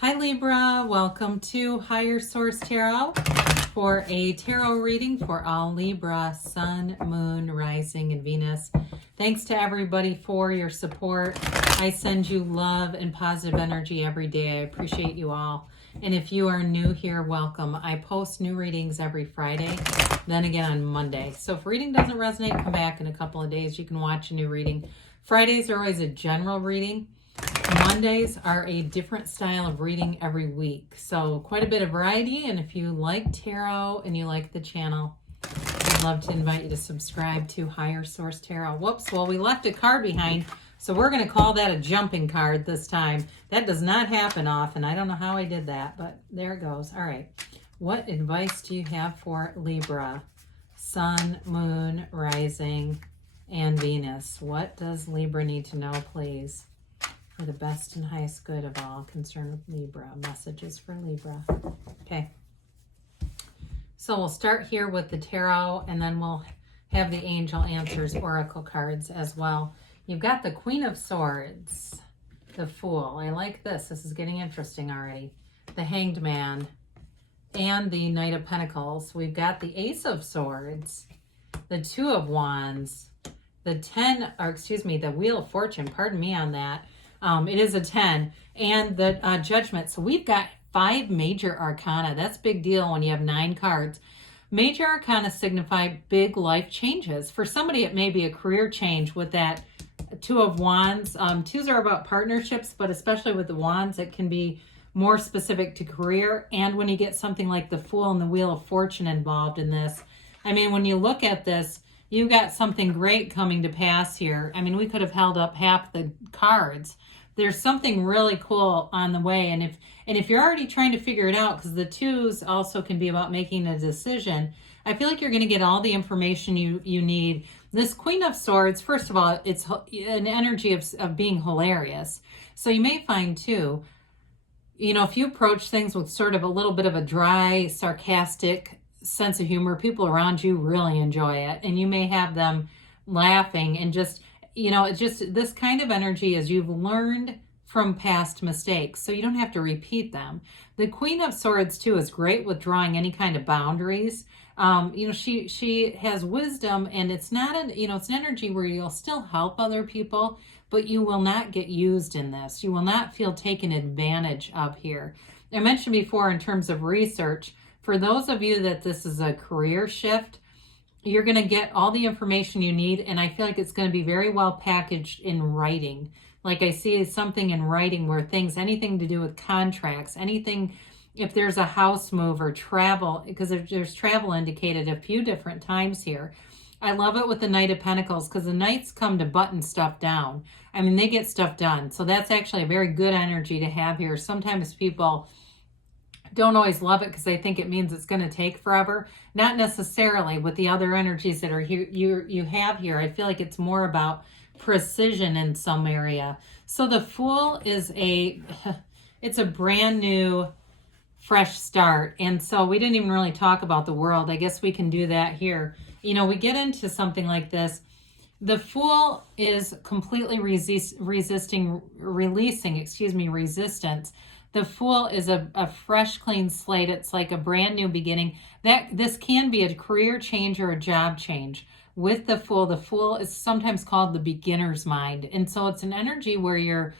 Hi Libra, welcome to Higher Source Tarot for a tarot reading for all Libra, Sun, Moon, Rising, and Venus. Thanks to everybody for your support. I send you love and positive energy every day. I appreciate you all. And if you are new here, welcome. I post new readings every Friday, then again on Monday. So if reading doesn't resonate, come back in a couple of days. You can watch a new reading. Fridays are always a general reading. Mondays are a different style of reading every week. So quite a bit of variety. And if you like tarot and you like the channel, I'd love to invite you to subscribe to Higher Source Tarot. Whoops, well, we left a card behind. So we're going to call that a jumping card this time. That does not happen often. I don't know how I did that, but there it goes. All right. What advice do you have for Libra? Sun, Moon, Rising, and Venus. What does Libra need to know, please? For the best and highest good of all concerned with Libra. Messages for Libra. Okay. So we'll start here with the tarot, and then we'll have the Angel Answers Oracle cards as well. You've got the Queen of Swords, the Fool. I like this. This is getting interesting already. The Hanged Man, and the Knight of Pentacles. We've got the Ace of Swords, the Two of Wands, the the Wheel of Fortune. Pardon me on that. It is a 10, and the Judgment. So we've got 5 major arcana. That's a big deal when you have 9 cards. Major arcana signify big life changes. For somebody, it may be a career change with that Two of Wands. Twos are about partnerships, but especially with the Wands, it can be more specific to career. And when you get something like the Fool and the Wheel of Fortune involved in this, I mean, when you look at this, you got something great coming to pass here. I mean, we could have held up half the cards. There's something really cool on the way. And if you're already trying to figure it out, because the twos also can be about making a decision, I feel like you're going to get all the information you need. This Queen of Swords, first of all, it's an energy of being hilarious. So you may find too, you know, if you approach things with sort of a little bit of a dry, sarcastic sense of humor, people around you really enjoy it. And you may have them laughing and just, you know, it's just this kind of energy as you've learned from past mistakes, so you don't have to repeat them. The Queen of Swords too is great with drawing any kind of boundaries. You know, she has wisdom, and it's not an, you know, it's an energy where you'll still help other people, but you will not get used in this. You will not feel taken advantage of here. I mentioned before in terms of research, for those of you that this is a career shift, you're going to get all the information you need, and I feel like it's going to be very well packaged in writing. Like I see something in writing where things, anything to do with contracts, anything, if there's a house move or travel, because there's travel indicated a few different times here. I love it with the Knight of Pentacles because the Knights come to button stuff down. I mean, they get stuff done. So that's actually a very good energy to have here. Sometimes people don't always love it because they think it means it's going to take forever. Not necessarily with the other energies that are here you have here. I feel like it's more about precision in some area. So the Fool is it's a brand new fresh start. And so we didn't even really talk about the world. I guess we can do that here. You know, we get into something like this. The Fool is completely releasing resistance. The Fool is a fresh, clean slate. It's like a brand new beginning. This can be a career change or a job change. With the Fool is sometimes called the beginner's mind. And so it's an energy where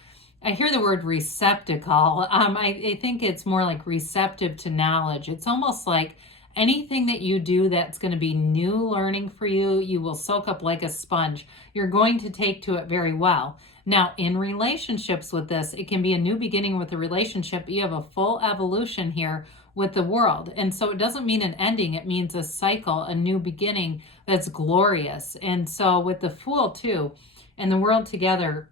I hear the word receptacle. I think it's more like receptive to knowledge. It's almost like anything that you do that's going to be new learning for you, you will soak up like a sponge. You're going to take to it very well. Now, in relationships with this, it can be a new beginning with a relationship. You have a full evolution here with the world. And so it doesn't mean an ending. It means a cycle, a new beginning that's glorious. And so with the Fool too, and the world together,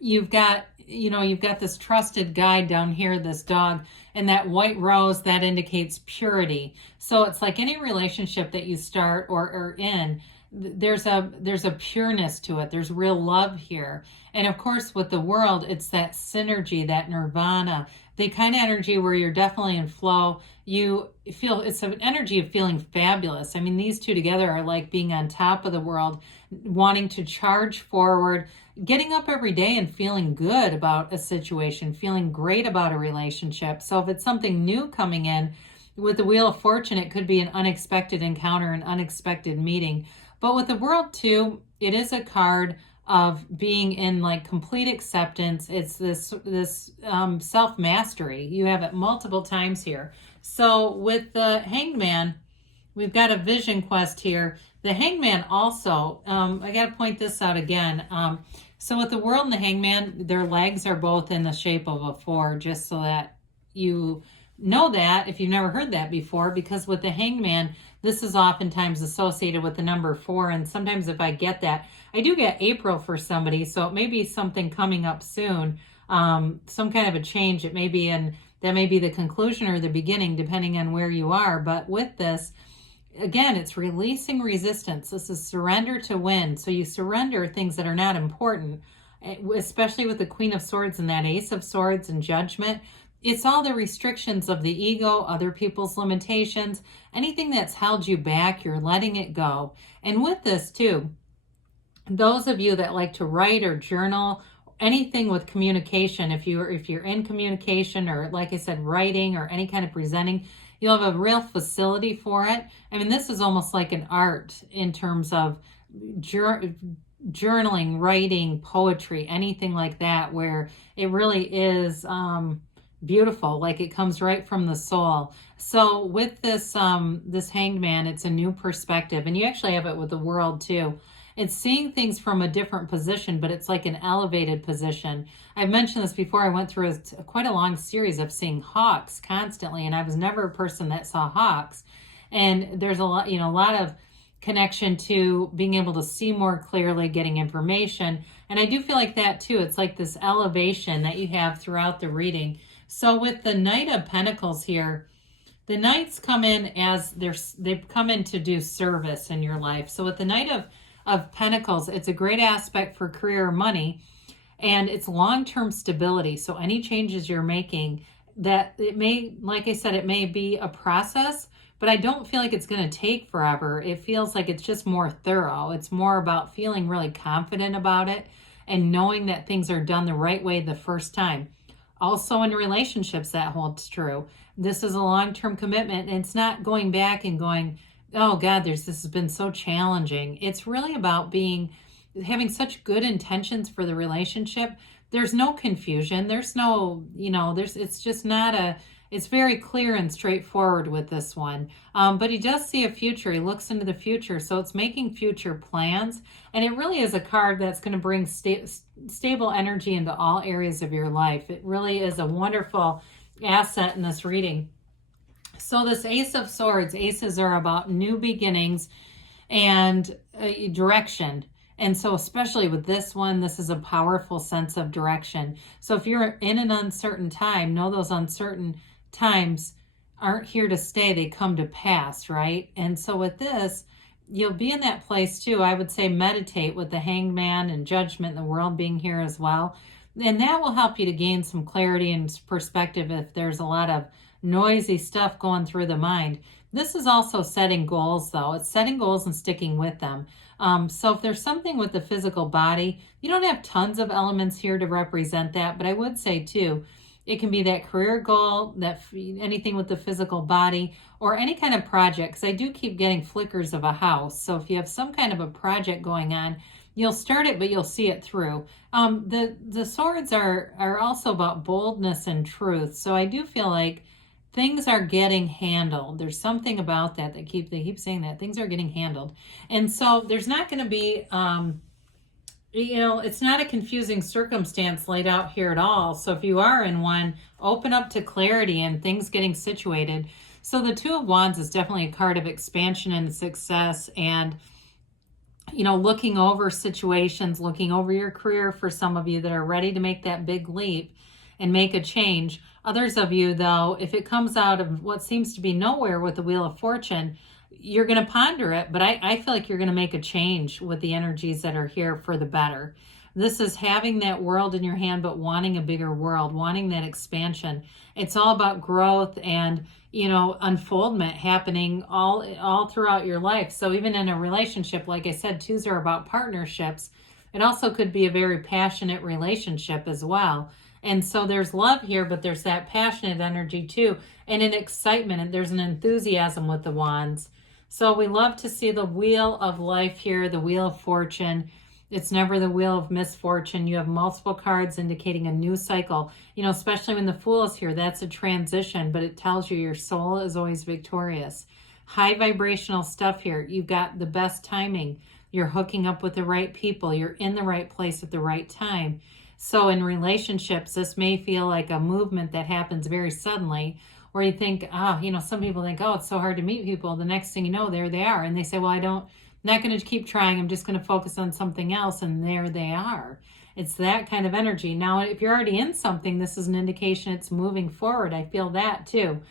you've got this trusted guide down here, this dog, and that white rose, that indicates purity. So it's like any relationship that you start or in, there's a pureness to it. There's real love here. And of course, with the world, it's that synergy, that nirvana, the kind of energy where you're definitely in flow. You feel, it's an energy of feeling fabulous. I mean, these two together are like being on top of the world. wanting to charge forward, getting up every day and feeling good about a situation, feeling great about a relationship. So if it's something new coming in, with the Wheel of Fortune, it could be an unexpected encounter, an unexpected meeting. But with the World too, it is a card of being in like complete acceptance. It's this self-mastery. You have it multiple times here. So with the Hanged Man, we've got a vision quest here. The Hangman also, I got to point this out again. So with the World and the Hangman, their legs are both in the shape of a 4, just so that you know that if you've never heard that before, because with the Hangman, this is oftentimes associated with the number 4. And sometimes if I get that, I do get April for somebody. So it may be something coming up soon, some kind of a change. It may be that may be the conclusion or the beginning, depending on where you are. But with this, again, it's releasing resistance. This is surrender to win. So you surrender things that are not important, especially with the Queen of Swords and that Ace of Swords and Judgment. It's all the restrictions of the ego, other people's limitations, anything that's held you back, you're letting it go. And with this too, those of you that like to write or journal, anything with communication, if you're in communication or, like I said, writing or any kind of presenting, you'll have a real facility for it. I mean, this is almost like an art in terms of journaling, writing, poetry, anything like that, where it really is beautiful, like it comes right from the soul. So with this this Hanged Man, it's a new perspective, and you actually have it with the World too. It's seeing things from a different position, but it's like an elevated position. I've mentioned this before. I went through quite a long series of seeing hawks constantly, and I was never a person that saw hawks. And there's a lot, a lot of connection to being able to see more clearly, getting information. And I do feel like that too. It's like this elevation that you have throughout the reading. So with the Knight of Pentacles here, the Knights come in as they've come in to do service in your life. So with the Knight of Pentacles, it's a great aspect for career or money, and it's long-term stability. So any changes you're making, that it may, like I said, it may be a process, but I don't feel like it's going to take forever. It feels like it's just more thorough. It's more about feeling really confident about it and knowing that things are done the right way the first time. Also in relationships, that holds true. This is a long-term commitment, and it's not going back and going, oh God, this has been so challenging. It's really about having such good intentions for the relationship. There's no confusion. There's no, it's just not it's very clear and straightforward with this one. But he does see a future. He looks into the future. So it's making future plans. And it really is a card that's going to bring stable energy into all areas of your life. It really is a wonderful asset in this reading. So this Ace of Swords, aces are about new beginnings and direction. And so especially with this one, this is a powerful sense of direction. So if you're in an uncertain time, know those uncertain times aren't here to stay. They come to pass, right? And so with this, you'll be in that place too. I would say meditate with the Hanged Man and Judgment and the World being here as well. And that will help you to gain some clarity and perspective if there's a lot of noisy stuff going through the mind. This is also setting goals, though. It's setting goals and sticking with them. So if there's something with the physical body, you don't have tons of elements here to represent that, but I would say too, it can be that career goal, that anything with the physical body, or any kind of project, because I do keep getting flickers of a house. So if you have some kind of a project going on, you'll start it, but you'll see it through. The swords are also about boldness and truth. So I do feel like things are getting handled. There's something about that they keep saying that things are getting handled. And so there's not going to be, it's not a confusing circumstance laid out here at all. So if you are in one, open up to clarity and things getting situated. So the Two of Wands is definitely a card of expansion and success, and looking over situations, looking over your career for some of you that are ready to make that big leap and make a change. Others of you, though, if it comes out of what seems to be nowhere with the Wheel of Fortune, you're going to ponder it, but I feel like you're going to make a change with the energies that are here for the better. This is having that world in your hand, but wanting a bigger world, wanting that expansion. It's all about growth and, you know, unfoldment happening all throughout your life. So even in a relationship, like I said, twos are about partnerships. It also could be a very passionate relationship as well. And so there's love here, but there's that passionate energy too, and an excitement, and there's an enthusiasm with the wands. So we love to see the wheel of life here, the wheel of fortune. It's never the wheel of misfortune. You have multiple cards indicating a new cycle. You know, especially when the Fool is here, that's a transition, but it tells you your soul is always victorious. High vibrational stuff here. You've got the best timing. You're hooking up with the right people. You're in the right place at the right time. So in relationships, this may feel like a movement that happens very suddenly, or you think, you know, some people think, oh, it's so hard to meet people. The next thing you know, there they are. And they say, well, I'm not going to keep trying. I'm just going to focus on something else. And there they are. It's that kind of energy. Now, if you're already in something, this is an indication it's moving forward. I feel that too.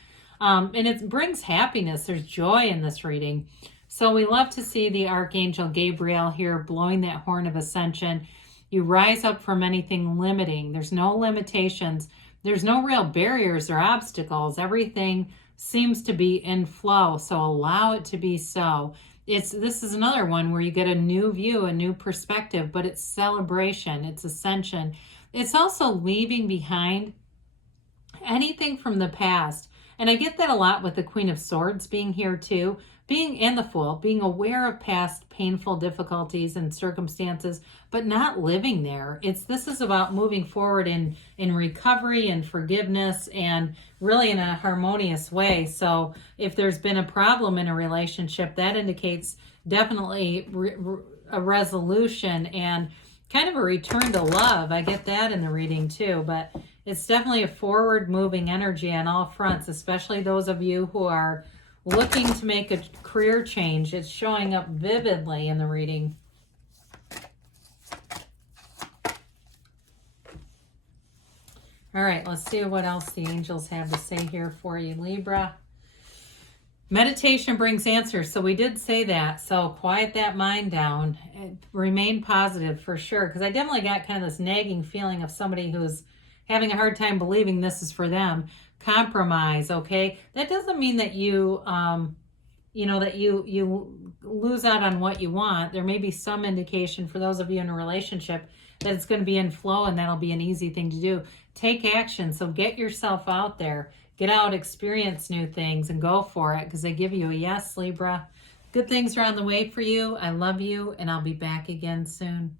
And it brings happiness. There's joy in this reading. So we love to see the Archangel Gabriel here blowing that horn of ascension. You rise up from anything limiting. There's no limitations. There's no real barriers or obstacles. Everything seems to be in flow. So allow it to be so. This is another one where you get a new view, a new perspective, but it's celebration, it's ascension. It's also leaving behind anything from the past. And I get that a lot with the Queen of Swords being here too, and the Fool, being aware of past painful difficulties and circumstances, but not living there. This is about moving forward in recovery and forgiveness, and really in a harmonious way. So if there's been a problem in a relationship, that indicates definitely a resolution and kind of a return to love. I get that in the reading too, but it's definitely a forward moving energy on all fronts, especially those of you who are looking to make a career change. It's showing up vividly in the reading. All right, let's see what else the angels have to say here for you, Libra. Meditation brings answers. So we did say that. So quiet that mind down. Remain positive for sure. Because I definitely got kind of this nagging feeling of somebody who's having a hard time believing this is for them. Compromise, okay? That doesn't mean that you, that you lose out on what you want. There may be some indication for those of you in a relationship that it's going to be in flow, and that'll be an easy thing to do. Take action. So get yourself out there. Get out, experience new things, and go for it, because they give you a yes, Libra. Good things are on the way for you. I love you, and I'll be back again soon.